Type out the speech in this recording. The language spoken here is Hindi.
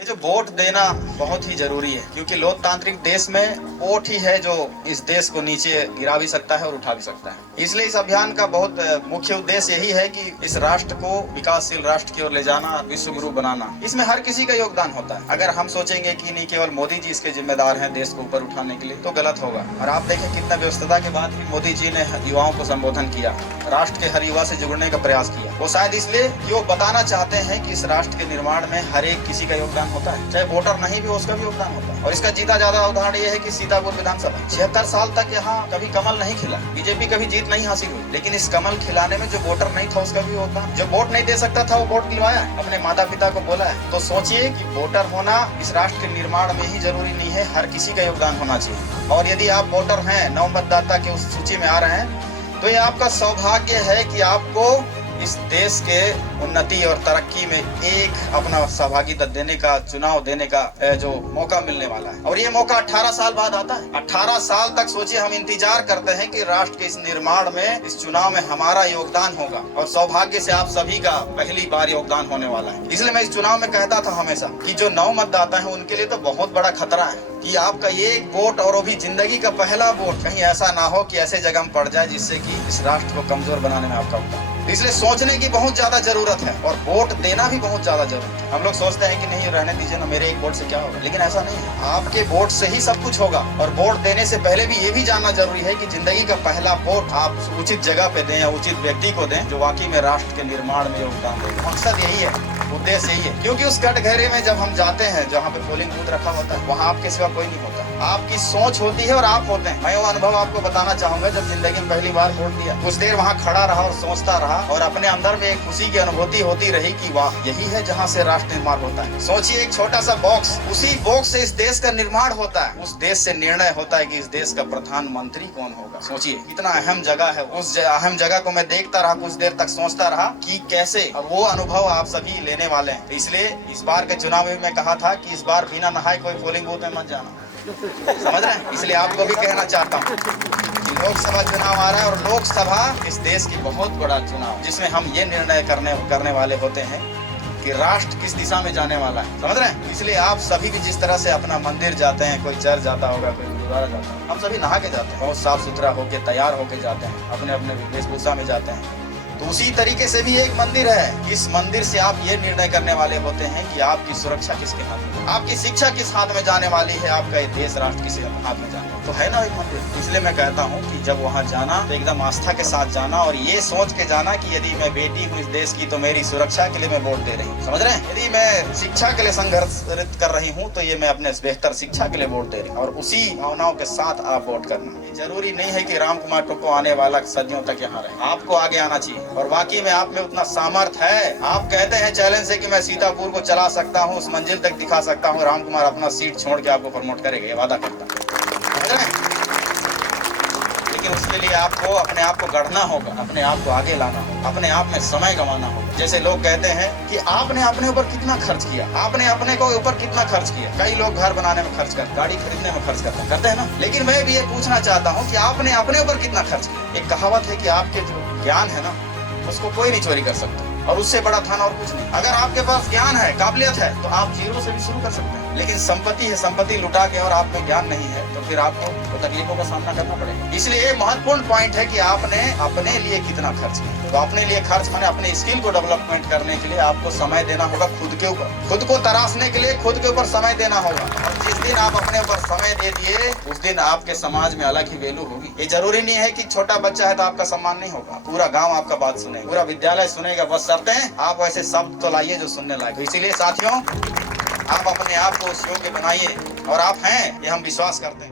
ये जो वोट देना बहुत ही जरूरी है, क्योंकि लोकतांत्रिक देश में वोट ही है जो इस देश को नीचे गिरा भी सकता है और उठा भी सकता है। इसलिए इस अभियान का बहुत मुख्य उद्देश्य यही है कि इस राष्ट्र को विकासशील राष्ट्र की ओर ले जाना, विश्व गुरु बनाना। इसमें हर किसी का योगदान होता है। अगर हम सोचेंगे कि नहीं केवल मोदी जी इसके जिम्मेदार हैं देश को ऊपर उठाने के लिए, तो गलत होगा। और आप देखें कितना व्यस्तता के बाद भी मोदी जी ने युवाओं को संबोधन किया, राष्ट्र के हर युवा से जुड़ने का प्रयास किया। वो शायद इसलिए कि वो बताना चाहते हैं कि इस राष्ट्र के निर्माण में हर एक किसी का योगदान होता है, चाहे वोटर नहीं भी हो उसका भी योगदान होता है। और इसका जीता ज्यादा उदाहरण ये है कि सीतापुर विधानसभा 76 साल तक यहाँ कभी कमल नहीं खिला, बीजेपी कभी जीत नहीं हासिल हुई, लेकिन इस कमल खिलाने में जो वोटर नहीं था उसका भी योगदान। जो वोट नहीं दे सकता था वो वोट दिलवाया, अपने माता पिता को बोला है। तो सोचिए कि वोटर होना इस राष्ट्र के निर्माण में ही जरूरी नहीं है, हर किसी का योगदान होना चाहिए। और यदि आप वोटर हैं, नव मतदाता के उस सूची में आ रहे हैं, तो ये आपका सौभाग्य है कि आपको इस देश के उन्नति और तरक्की में एक अपना सहभागिता देने का, चुनाव देने का जो मौका मिलने वाला है। और ये मौका 18 साल बाद आता है। 18 साल तक सोचिए हम इंतजार करते हैं कि राष्ट्र के इस निर्माण में, इस चुनाव में हमारा योगदान होगा। और सौभाग्य से आप सभी का पहली बार योगदान होने वाला है। इसलिए मैं इस चुनाव में कहता था हमेशा कि जो नव मतदाता है उनके लिए तो बहुत बड़ा खतरा है कि आपका ये वोट, और वो भी जिंदगी का पहला वोट, कहीं ऐसा ना हो कि ऐसे जगह में पड़ जाए जिससे कि इस राष्ट्र को कमजोर बनाने में आपका होता है। इसलिए सोचने की बहुत ज्यादा जरूरत है और वोट देना भी बहुत ज्यादा जरूरत है। हम लोग सोचते हैं कि नहीं रहने दीजिए ना, मेरे एक वोट से क्या होगा, लेकिन ऐसा नहीं है। आपके वोट से ही सब कुछ होगा। और वोट देने से पहले भी ये भी जानना जरूरी है कि जिंदगी का पहला वोट आप उचित जगह पे दें या उचित व्यक्ति को दें जो वाकई में राष्ट्र के निर्माण में योगदान दें। मकसद यही है, उद्देश्य यही है। क्योंकि उस कटघरे में जब हम जाते हैं जहाँ पे पोलिंग बूथ रखा होता है, वहाँ आपके सिवा कोई नहीं होता। आपकी सोच होती है और आप होते हैं। मैं वो अनुभव आपको बताना चाहूंगा, जब जिंदगी में पहली बार वोट दिया, कुछ देर वहाँ खड़ा रहा और सोचता रहा और अपने अंदर में एक खुशी की अनुभूति होती रही कि वाह, यही है जहाँ से राष्ट्र निर्माण होता है। सोचिए एक छोटा सा बॉक्स, उसी बॉक्स से इस देश का निर्माण होता है। उस देश से निर्णय होता है कि इस देश का प्रधानमंत्री कौन होगा। सोचिए कितना अहम जगह है। उस अहम जगह को मैं देखता रहा, कुछ देर तक सोचता रहा कि कैसे। अब वो अनुभव आप सभी लेने वाले हैं। इसलिए इस बार के चुनाव में मैं कहा था कि इस बार बिना नहाए कोई पोलिंग बूथ में मत जाना, समझ रहे हैं। इसलिए आपको भी कहना चाहता हूँ कि लोकसभा चुनाव आ रहा है और लोकसभा इस देश की बहुत बड़ा चुनाव, जिसमें हम ये निर्णय करने वाले होते हैं कि राष्ट्र किस दिशा में जाने वाला है, समझ रहे हैं। इसलिए आप सभी भी जिस तरह से अपना मंदिर जाते हैं, कोई चर्च जाता होगा, कोई गुरुद्वारा जाता है, हम सभी नहा के जाते हैं, बहुत साफ सुथरा होके तैयार होके जाते हैं, अपने अपने वेशभूषा में जाते हैं। तो उसी तरीके से भी एक मंदिर है। इस मंदिर से आप ये निर्णय करने वाले होते हैं कि आपकी सुरक्षा किसके हाथ में, आपकी शिक्षा किस हाथ में जाने वाली है, आपका ये देश राष्ट्र किस हाथ में जाने, तो है ना एक मंदिर। इसलिए मैं कहता हूँ कि जब वहाँ जाना तो एकदम आस्था के साथ जाना और ये सोच के जाना कि यदि मैं बेटी हूँ इस देश की तो मेरी सुरक्षा के लिए मैं वोट दे रही हूँ, समझ रहे हैं। यदि मैं शिक्षा के लिए संघर्ष कर रही हूँ तो ये मैं अपने बेहतर शिक्षा के लिए वोट दे रही हूँ। और उसी भावनाओं के साथ आप वोट करना। जरूरी नहीं है कि राम कुमार टोप्पो आने वाला सदियों तक यहाँ रहे, आपको आगे आना चाहिए। और वाकई में आप में उतना सामर्थ्य है। आप कहते हैं चैलेंज से कि मैं सीतापुर को चला सकता हूँ, उस मंजिल तक दिखा सकता हूँ। राम कुमार अपना सीट छोड़ के आपको प्रमोट करेगा, ये वादा करता है। लेकिन उसके लिए आपको अपने आप को गढ़ना होगा, अपने आप को आगे लाना होगा, अपने आप में समय गंवाना होगा। जैसे लोग कहते हैं कि आपने अपने ऊपर कितना खर्च किया, आपने अपने को ऊपर कितना खर्च किया। कई लोग घर बनाने में खर्च करते, गाड़ी खरीदने में खर्च करते हैं ना। लेकिन मैं भी ये पूछना चाहता हूँ कि आपने अपने ऊपर कितना खर्च किया। एक कहावत है कि आपके जो ज्ञान है ना, उसको कोई नहीं चोरी कर सकता, और उससे बड़ा धन और कुछ नहीं। अगर आपके पास ज्ञान है, काबिलियत है, तो आप जीरो से भी शुरू कर सकते हैं। लेकिन संपत्ति है, संपत्ति लुटा के और आप में ज्ञान नहीं है तो फिर आपको तकलीफों का सामना करना पड़ेगा। इसलिए ये महत्वपूर्ण पॉइंट है कि आपने अपने लिए कितना खर्च किया। तो अपने लिए खर्च माने अपने स्किल को डेवलपमेंट करने के लिए आपको समय देना होगा, खुद के ऊपर, खुद को तराशने के लिए खुद के ऊपर समय देना होगा। और जिस दिन आप अपने ऊपर समय दे दिए उस दिन आपके समाज में अलग ही वैल्यू होगी। ये जरूरी नहीं है कि छोटा बच्चा है तो आपका सम्मान नहीं होगा, पूरा गाँव आपका बात सुनेगा, पूरा विद्यालय सुनेगा। बस शर्तें हैं आप वैसे शब्द तो लाइए जो सुनने लायक। इसीलिए साथियों, आप अपने आप को उस योग्य बनाइए और आप हैं, ये हम विश्वास करते हैं।